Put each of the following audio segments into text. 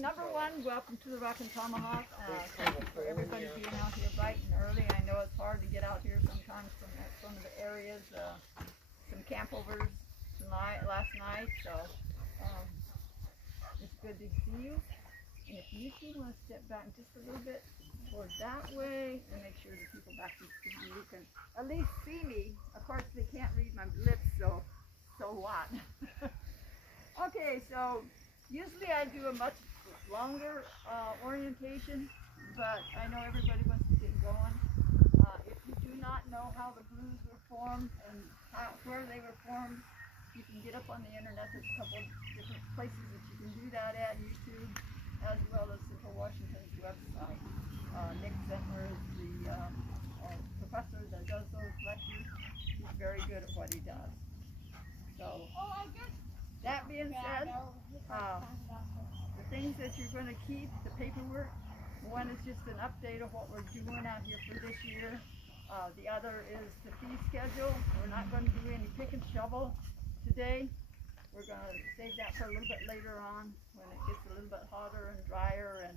Number one, welcome to the Rock and Tomahawk. Thank you for everybody being out here bright and early. I know it's hard to get out here sometimes from some of the areas. Some campovers last night, so it's good to see you. And if you two want to step back just a little bit toward that way and make sure the people back to you can at least see me. Of course, they can't read my lips, so what? Okay, so usually I do a much longer orientation, but I know everybody wants to get going. If you do not know how the blues were formed and where they were formed, you can get up on the internet. There's a couple of different places that you can do that at, YouTube, as well as Central Washington's website. Nick Zentner is the professor that does those lectures. He's very good at what he does. So, that being said, the things that you're going to keep, the paperwork, one is just an update of what we're doing out here for this year. The other is the fee schedule. We're not going to do any pick and shovel today. We're going to save that for a little bit later on when it gets a little bit hotter and drier, and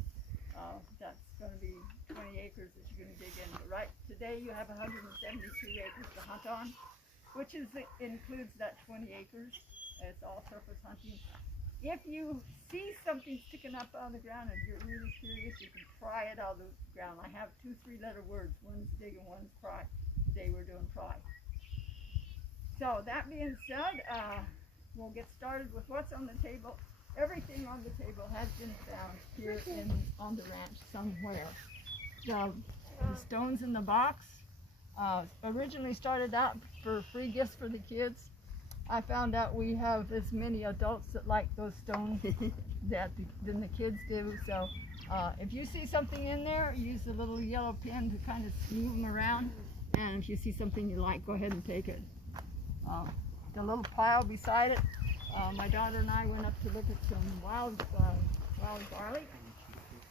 that's going to be 20 acres that you're going to dig in. But right today you have 172 acres to hunt on, which includes that 20 acres. It's all surface hunting. If you see something sticking up on the ground and you're really curious, you can pry it out of the ground. I have 2 3-letter words. One's dig and one's pry. Today we're doing pry. So that being said, we'll get started with what's on the table. Everything on the table has been found here on the ranch somewhere. The stones in the box originally started out for free gifts for the kids. I found out we have as many adults that like those stones than the kids do. So if you see something in there, use the little yellow pin to kind of move them around. And if you see something you like, go ahead and take it. The little pile beside it, my daughter and I went up to look at some wild garlic,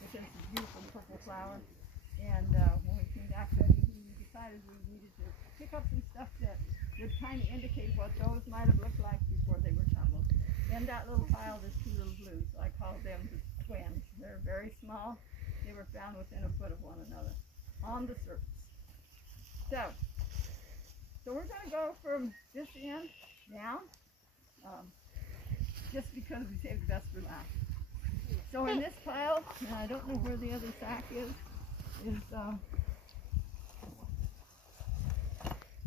which is a beautiful purple flower. And when we came back that evening, we decided we needed to pick up some stuff that would kind of indicate what those might have looked like before they were tumbled. In that little pile, there's 2 little blues. I call them the twins. They're very small. They were found within a foot of one another on the surface. So we're going to go from this end down, just because we saved the best for last. So in this pile, and I don't know where the other sack is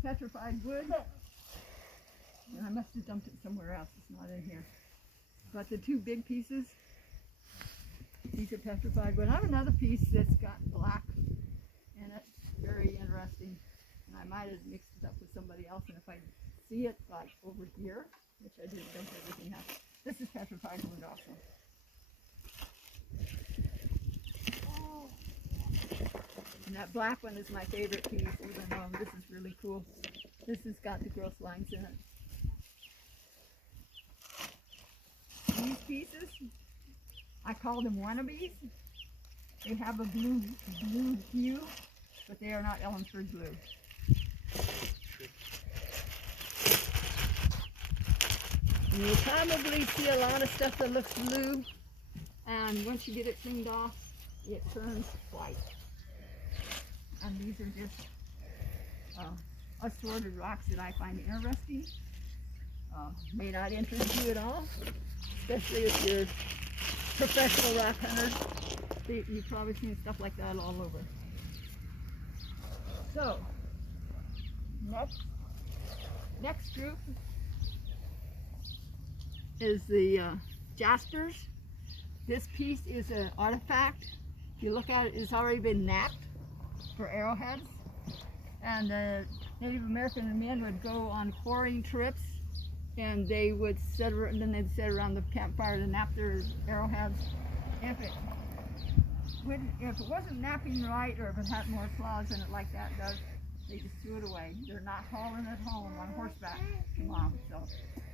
Petrified Wood. And I must have dumped it somewhere else. It's not in here. But the 2 big pieces, these are Petrified Wood. I have another piece that's got black in it. Very interesting. And I might have mixed it up with somebody else. And if I see it like over here, which I didn't dump everything out, this is Petrified Wood also. And that black one is my favorite piece, even though this is really cool. This has got the growth lines in it. These pieces, I call them wannabes. They have a blue hue, but they are not Ellensburg blue. And you'll probably see a lot of stuff that looks blue, and once you get it cleaned off, it turns white. And these are just assorted rocks that I find interesting. May not interest you at all, especially if you're professional rock hunters. You've probably seen stuff like that all over. So, next group is the Jaspers. This piece is an artifact. If you look at it, it's already been knapped for arrowheads. And the Native American men would go on quarrying trips, and they would sit around the campfire to knap their arrowheads. If it wasn't napping right, or if it had more claws in it like that does, they just threw it away. They're not hauling it home on horseback to Mom. So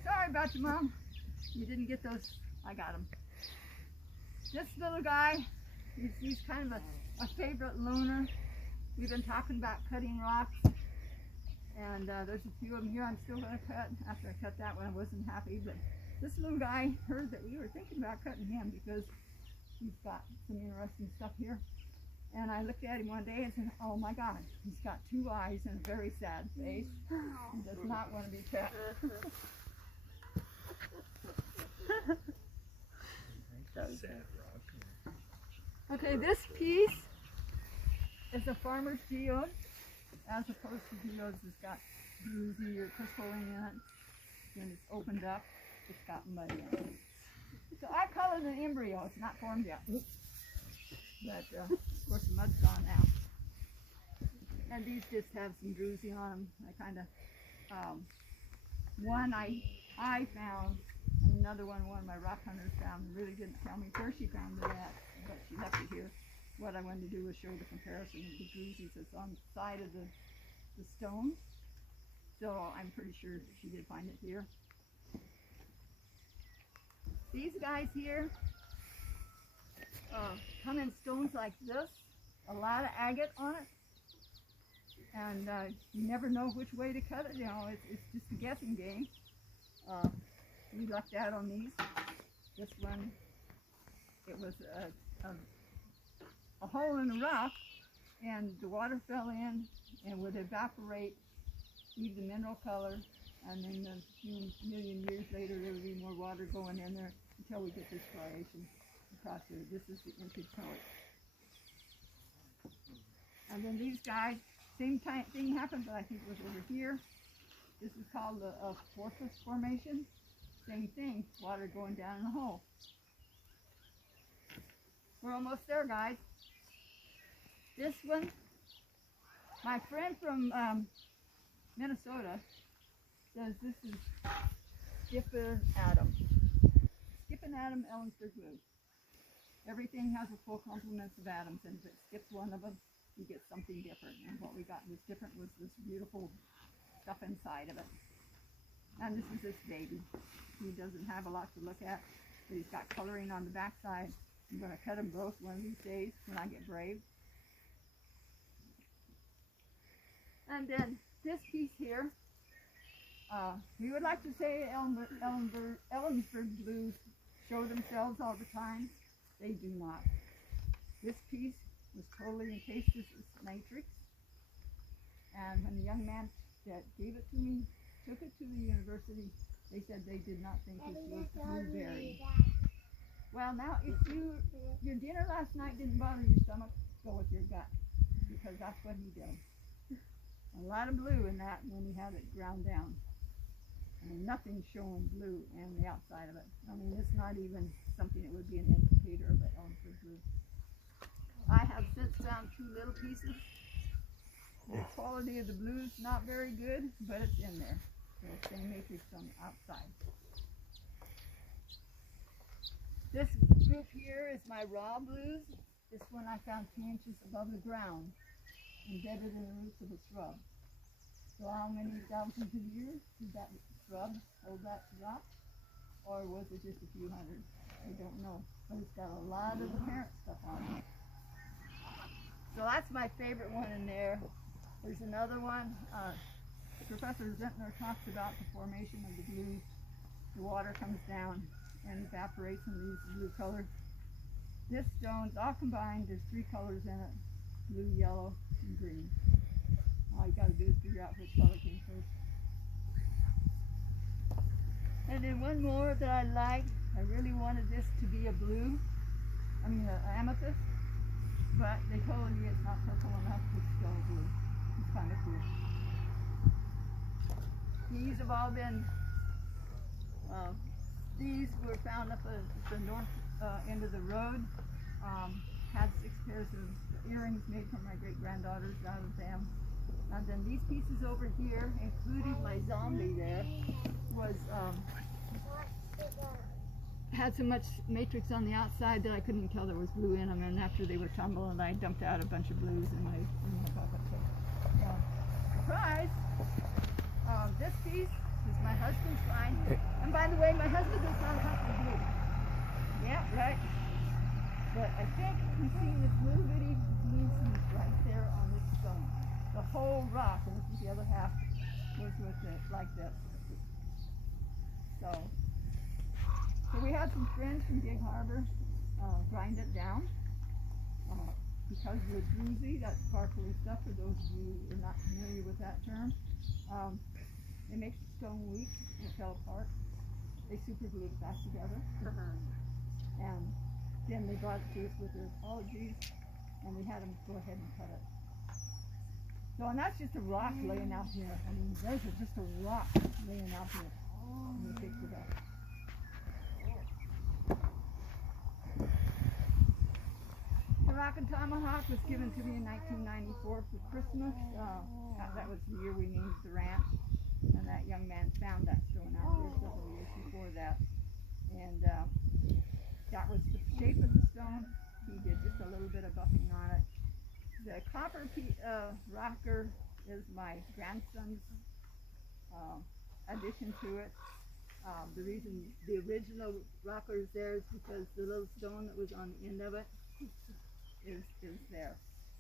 sorry about you, Mom. You didn't get those. I got them. This little guy, he's kind of a favorite loner. We've been talking about cutting rocks, and there's a few of them here I'm still going to cut. After I cut that one, I wasn't happy, but this little guy heard that we were thinking about cutting him because He's got some interesting stuff here. And I looked at him one day and said, oh my God, he's got 2 eyes and a very sad face. He does not want to be pet. Sad rock. Okay, this piece is a farmer's geode, as opposed to geodes that's got bluesy or crystalline in it. When it's opened up, it's got mud in it. So I call it an embryo. It's not formed yet. But of course the mud's gone now. And these just have some druzy on them. I kind of, one I found, and another one of my rock hunters found. Really didn't tell me where she found it at, but she left it here. What I wanted to do was show the comparison of the druzies that's on the side of the stone. So I'm pretty sure she did find it here. These guys here come in stones like this, a lot of agate on it, and you never know which way to cut it. You know, it's just a guessing game. We lucked out on these. This one, it was a hole in the rock, and the water fell in and would evaporate, leave the mineral color, and then a few million years later there would be more water going in there until we get this striation across here. This is the inky color. And then these guys, same thing happened, but I think it was over here. This is called a fortress formation. Same thing, water going down in the hole. We're almost there, guys. This one, my friend from Minnesota says this is Skipper Atom. Skip an atom, Ellensburg blue. Everything has a full complement of atoms, and if it skips one of them, you get something different. And what we got was different was this beautiful stuff inside of it. And this is this baby. He doesn't have a lot to look at, but he's got coloring on the backside. I'm going to cut them both one of these days when I get brave. And then this piece here, we would like to say Ellensburg blues show themselves all the time. They do not. This piece was totally encased with matrix. And when the young man that gave it to me took it to the university, they said they did not think this was blueberry. Well, now if your dinner last night didn't bother your stomach, go with your gut, because that's what he did. A lot of blue in that when he had it ground down. I mean, nothing showing blue in the outside of it. I mean, it's not even something that would be an indicator of it on for blue. I have since found 2 little pieces. The quality of the blue is not very good, but it's in there. So same matrix on the outside. This group here is my raw blues. This one I found 2 inches above the ground, embedded in the roots of a shrub. So how many thousands of years did that shrub hold that rock? Or was it just a few hundred? I don't know. But it's got a lot of the parent stuff on it. So that's my favorite one in there. There's another one. Professor Zentner talks about the formation of the blues. The water comes down and evaporates and leaves the blue color. This stone's all combined. There's 3 colors in it: blue, yellow, and green. All you got to do is figure out which color came first. And then one more that I liked. I really wanted this to be a blue. I mean an amethyst. But they told me it's not purple enough, it's still blue. It's kind of cool. These have all been, these were found up at the north end of the road. Had 6 pairs of earrings made for my great-granddaughters out of them. And then these pieces over here, including my zombie there, was had so much matrix on the outside that I couldn't tell there was blue in them, and after they were tumbled, I dumped out a bunch of blues in my pocket. So, surprise! This piece is my husband's find. And by the way, my husband does not have to blue. Yeah, right. But I think you see this little bitty blue piece right there on this stone. The whole rock, and this is the other half, was with it like this. So we had some friends from Gig Harbor grind it down. Because we're druzy, that's sparkly stuff for those of you who are not familiar with that term. It makes the stone weak and it fell apart. They super glued it back together. And then they brought it to us with their apologies, and we had them go ahead and cut it. So, and that's just a rock laying out here. I mean, there's just a rock laying out here. And we fixed it up. The rock and tomahawk was given to me in 1994 for Christmas. That was the year we named the ranch. And that young man found that stone out here several years before that. And that was the shape of the stone. He did just a little bit of buffing on it. The copper rocker is my grandson's addition to it. The reason the original rocker is there is because the little stone that was on the end of it is there.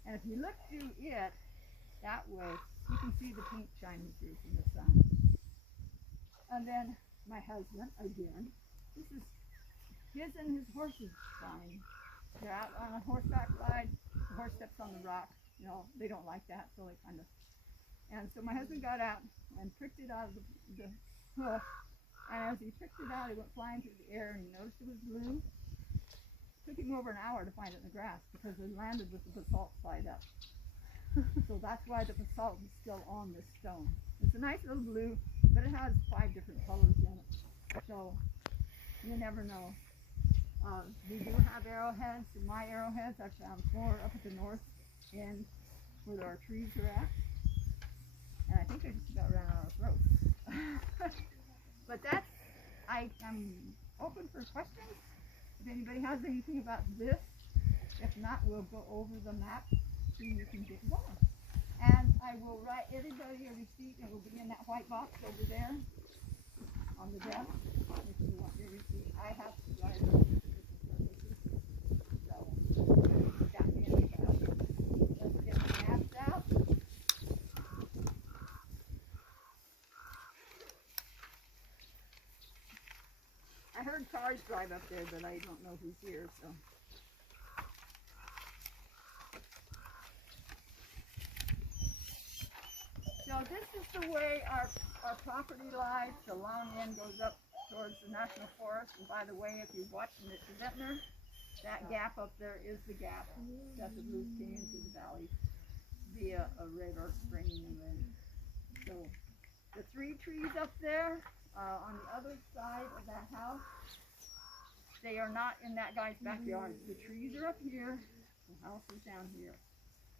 And if you look through it that way, you can see the paint shining through from the sun. And then my husband, again, this is his and his horse's sign. They're out on a horseback ride. The horse steps on the rock. You know, they don't like that, so they kind of. And so my husband got out and pricked it out of the hoof. And as he pricked it out, it went flying through the air, and he noticed it was blue. Took him over an hour to find it in the grass because it landed with the basalt side up. So that's why the basalt is still on this stone. It's a nice little blue, but it has 5 different colors in it. So you never know. We do have arrowheads. In my arrowheads, I found 4 up at the north end where our trees are at. And I think I just about ran out of throat. But that's, I'm open for questions. If anybody has anything about this, if not, we'll go over the map so you can get going. And I will write everybody a receipt. It will be in that white box over there on the desk. If you want your receipt, I have to write it for different purposes. So, got me in the house. Let's get the maps out. I heard cars drive up there, but I don't know who's here, so. So this is the way our property lies. The long end goes up towards the National Forest. And by the way, if you're watching it to Ventnor, that gap up there is the gap that the Blues came into the valley via a river, spring, and then. So the 3 trees up there on the other side of that house, they are not in that guy's backyard. The trees are up here, the house is down here.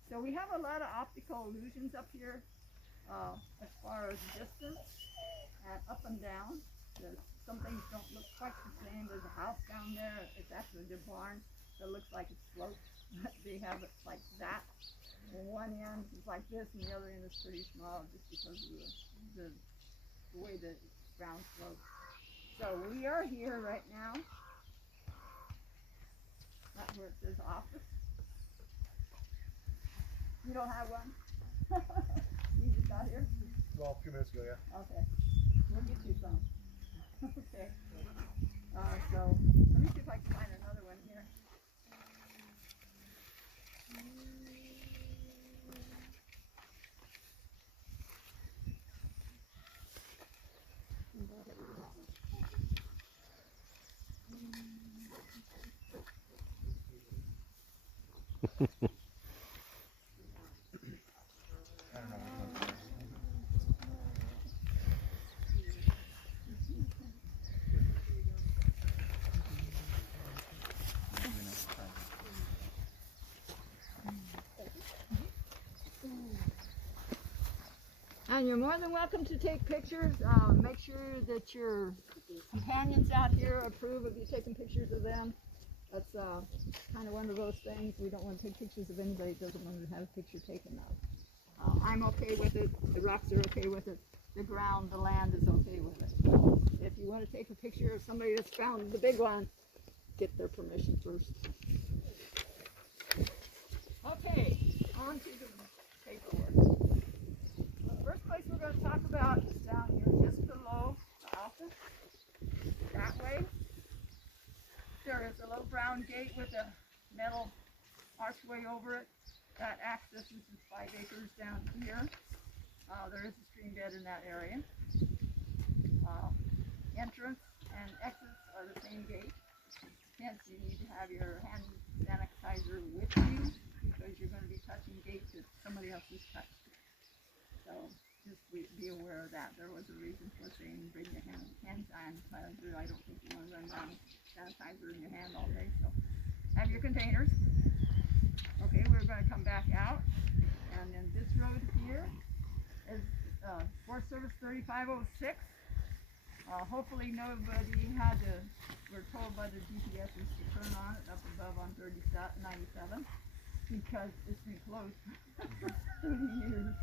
So we have a lot of optical illusions up here. As far as distance and up and down, some things don't look quite the same. There's a house down there. It's actually the barn that looks like it slopes. They have it like that. And one end is like this, and the other end is pretty small, just because of the way the ground slopes. So we are here right now. That's where it says office. You don't have one? You just got here? Well, a few minutes ago, yeah. Okay. We'll get you some. Okay. So, let me see if I can find another one here. And you're more than welcome to take pictures. Make sure that your companions out here approve of you taking pictures of them. That's kind of one of those things. We don't want to take pictures of anybody that doesn't want to have a picture taken of. I'm okay with it. The rocks are okay with it. The ground, the land is okay with it. If you want to take a picture of somebody that's found the big one, get their permission first. Okay, on to the paperwork. The first place we're going to talk about is down here just below the office, that way. there is a little brown gate with a metal archway over it that accesses the 5 acres down here. There is a stream bed in that area. Entrance and exits are the same gate. Hence, you need to have your hand sanitizer with you because you're going to be touching gates that somebody else has touched. So just be aware of that. There was a reason for saying bring your hand sanitizer. I don't think you want to run around with sanitizer in your hand all day. So have your containers. Okay, we're going to come back out. And then this road here is Forest Service 3506. Hopefully nobody had to, we're told by the GPSs to turn on it up above on 97 because it's been closed for 30 years.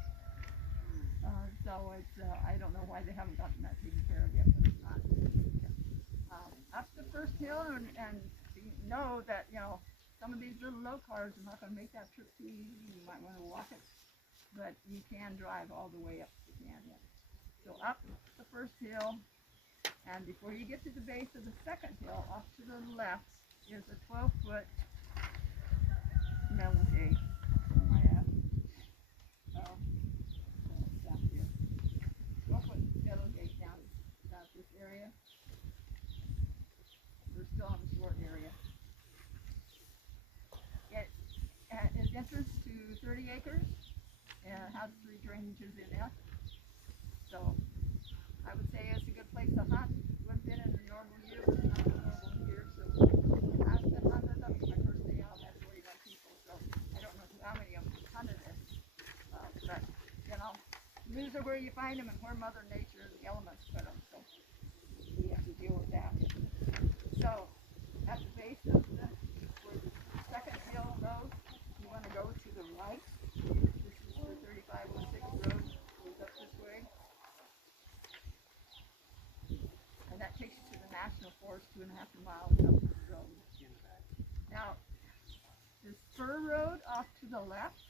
So it's, I don't know why they haven't gotten that taken care of yet, but it's not. Up the first hill and know that, you know, some of these little low cars are not going to make that trip too easy. You might want to walk it, but you can drive all the way up the canyon. So up the first hill. And before you get to the base of the second hill, off to the left, is a 12-foot metal gate. Where am I at? Down here. 12-foot metal gate down this area. We're still on the short area. It is entrance to 30 acres and has 3 drainages in it. So I would say it's a good place to hunt. Wouldn't been in a normal year, but it's not a normal year. So I've been hunted. That was my first day out. I had 41 people, so I don't know how many of them hunted it. But you know, news are where you find them and where Mother Nature and the elements put them. So we have to deal with that. So at the base of where the second hill goes, you want to go to the right. This is the 3506 road. Goes up this way. And that takes you to the National Forest 2.5 miles up this road. Now, this spur road off to the left,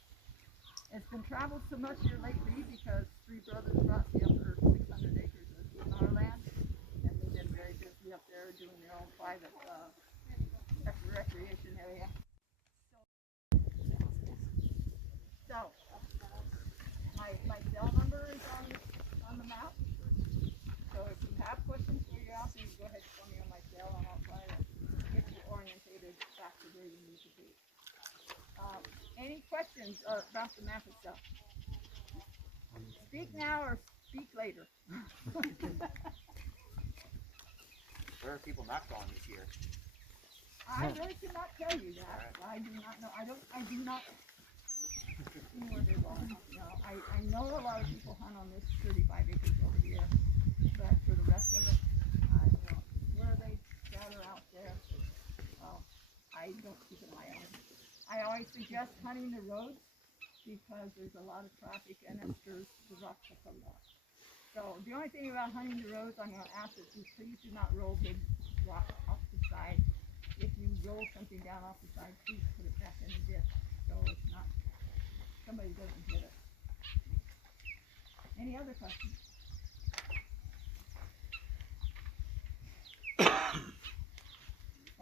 it's been traveled so much here lately because 3 brothers brought the upper 600 acres of our land, and they've been very busy up there doing their own private recreation area. So my cell number is on the map. So if you have questions for your out there, go ahead and call me on my cell and I'll try to get you orientated back to where you need to be. Any questions about the map itself? Speak now or speak later. Where are people not going this year? I really cannot tell you that. I do not know. I do not see where they're going. No, I know a lot of people hunt on this 35 acres over here. But for the rest of it, I don't know where they scatter out there. I don't keep an eye on them. I always suggest hunting the roads because there's a lot of traffic and it stirs the rocks up a lot. So the only thing about hunting the roads, I'm going to ask that you please do not roll big rocks off the side. If you roll something down off the side, please put it back in the ditch so it's not, somebody doesn't hit it. Any other questions?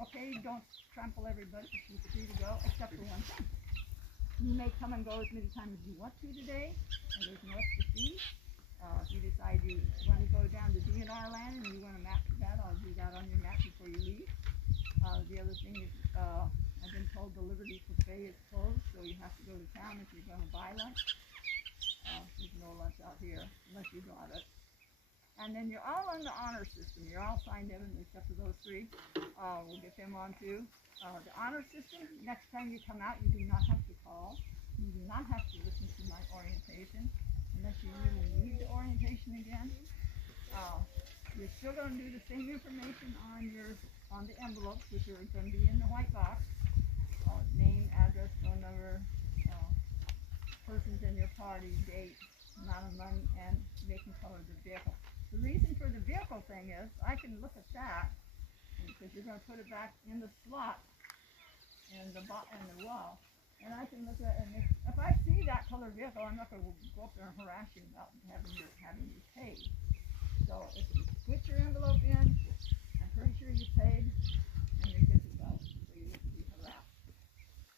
Okay, don't trample everybody, you're free to go, except for one thing. You may come and go as many times as you want to today, and there's no extra fee. If you decide you want to go down to DNR land and you want to map that, I'll do that on your map before you leave. The other thing is, I've been told the Liberty Cafe is closed, so you have to go to town if you're going to buy lunch. There's no lunch out here, unless you brought it. And then you're all on the honor system. You're all signed in, except for those 3. We'll get them on too. The honor system, next time you come out, you do not have to call. You do not have to listen to my orientation, unless you really need the orientation again. You're still going to do the same information on the envelopes, which are going to be in the white box. Name, address, phone number, persons in your party, date, amount of money, and making color of the vehicle. The reason for the vehicle thing is I can look at that because you're going to put it back in the slot in the wall, and I can look at it. And if I see that color vehicle, I'm not going to go up there and harass you about having you paid. So if you put your envelope in, I'm pretty sure you paid, and when your kids are out, so you have to be harassed.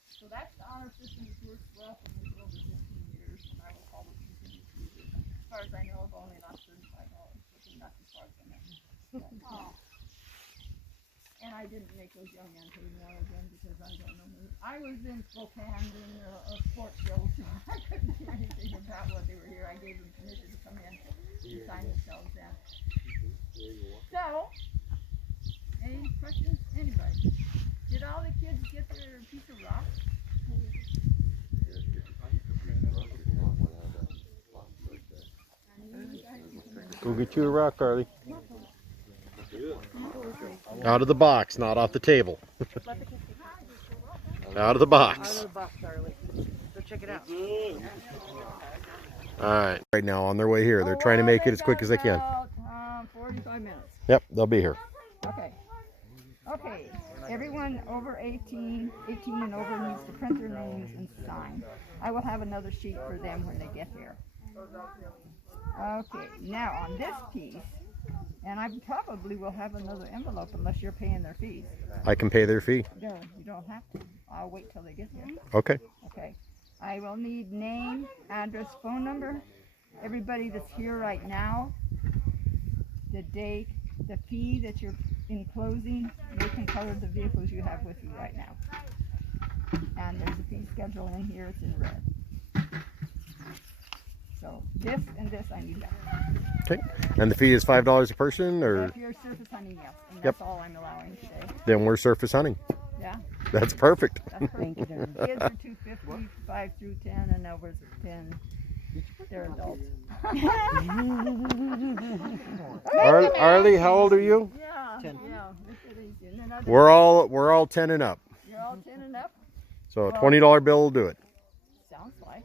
So that's the honor system that's worked well for me for over 15 years, and I will probably continue to use it. As far as I know, I've only lost $35, which is not as far as I know. And I didn't make those young men pay more again because I don't know. I was in Spokane in a sports show, so I couldn't do anything about what they were here. I gave them permission to come in and sign themselves in. So, any questions? Anybody? Did all the kids get their piece of rock? Go get you a rock, Carly. Out of the box, not off the table. Out of the box. Out of the box, Carly. Go check it out. Alright, right now on their way here. They're trying to make it as quick as they can. About 45 minutes. Yep, they'll be here. Okay. Okay. Everyone over 18 and over needs to print their names and sign. I will have another sheet for them when they get here. Okay. Now on this piece, and I probably will have another envelope unless you're paying their fees. I can pay their fee. No, you don't have to. I'll wait till they get here. Okay. Okay. I will need name, address, phone number, everybody that's here right now, the date, the fee that you're enclosing, make and color the vehicles you have with you right now. And there's a fee schedule in here, it's in red. So this and this I need that. Okay. And the fee is $5 a person, or? If you're surface hunting, yes. And Yep. that's all I'm allowing today. Then we're surface hunting. Yeah, That's perfect. that's perfect. Kids are 250, 5 through 10, and overs 10. They're adults. Arlie, how old are you? Yeah, 10. Yeah, make it easy. And then other, We're all 10 and up. you're all 10 and up? So a $20 bill will do it. Sounds like.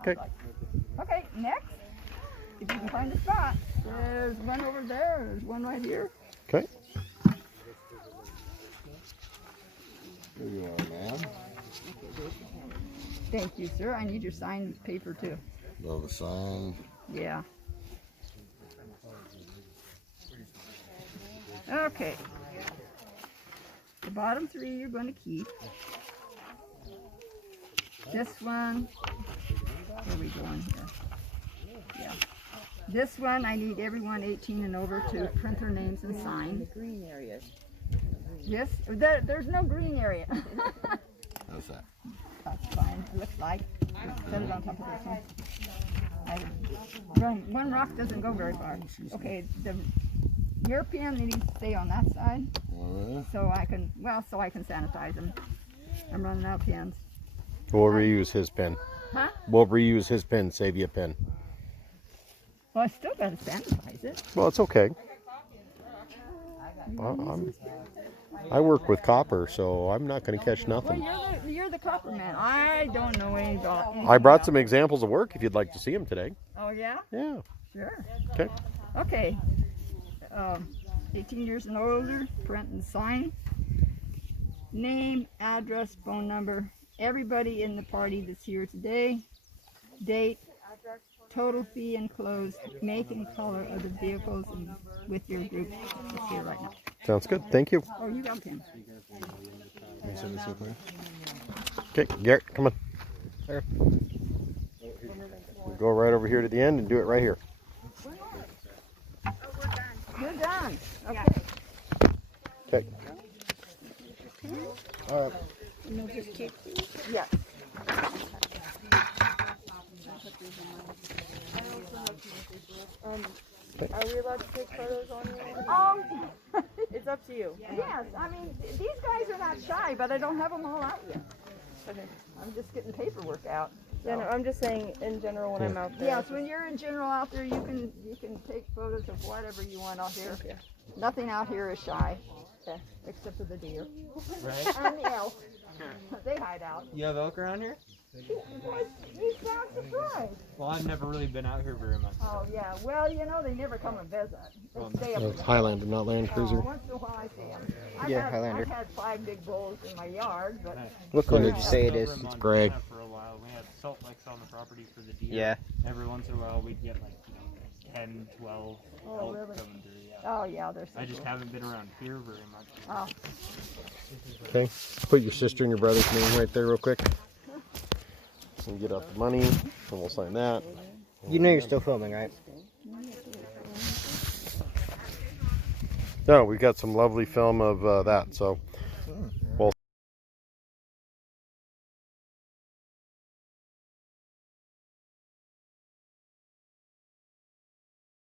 Okay. Okay, next. If you can find a spot. There's one over there. There's one right here. Okay. There you are, man. Thank you, sir. I need your signed paper too. Love a sign. Yeah. Okay. The bottom three you're going to keep. This one. Where are we going here? Yeah. This one, I need everyone 18 and over to print their names and sign. Green areas. Yes, there's no green area. How's that? That's fine. It looks like. Set it on top of this one. One rock doesn't go very far. Okay, the European needs to stay on that side, so I can sanitize them. I'm running out of pens. We'll reuse his pen. Huh? We'll reuse his pen, save you a pen. Well, I still gotta sanitize it. Well, it's okay. I work with copper, so I'm not going to catch nothing. Well, you're the copper man. I don't know anything about. I brought some examples of work if you'd like to see them today. Oh yeah. Yeah. Sure. Okay. Okay. 18 years and older, print and sign. Name, address, phone number. Everybody in the party that's here today. Date. Total fee enclosed. Make and color of the vehicles with your group that's here right now. Sounds good. Thank you. Oh, you got him. Okay, Garrett, come on. There. We'll go right over here to the end and do it right here. You're done. Okay. Okay. All right. Yes. Are we allowed to take photos on you? It's up to you. Yes. I mean, these guys are not shy, but I don't have them all out yet. Okay. I'm just getting paperwork out. Yeah, no, I'm just saying in general when I'm out there. Yes, when you're in general out there, you can take photos of whatever you want out here. Okay. Nothing out here is shy. Okay. Except for the deer. Right? And the elk. They hide out. You have elk around here? You sound surprised. Well, I've never really been out here very much. Oh, yeah. Well, you know, they never come and visit. They stay up It's Highlander, not Land Cruiser. Once in a while I see them. Highlander. I've had 5 big bulls in my yard, but What What color did you say it is? It's gray. For a while, we had salt licks on the property for the deer. Yeah. Every once in a while, we'd get like 10, 12 Oh, elk really? coming through. Yeah. Oh, yeah, there's. I just haven't been around here very much. Oh, Okay. Put your sister and your brother's name right there real quick. So we get out the money, and we'll sign that. You know you're still filming, right? No, we got some lovely film of that. So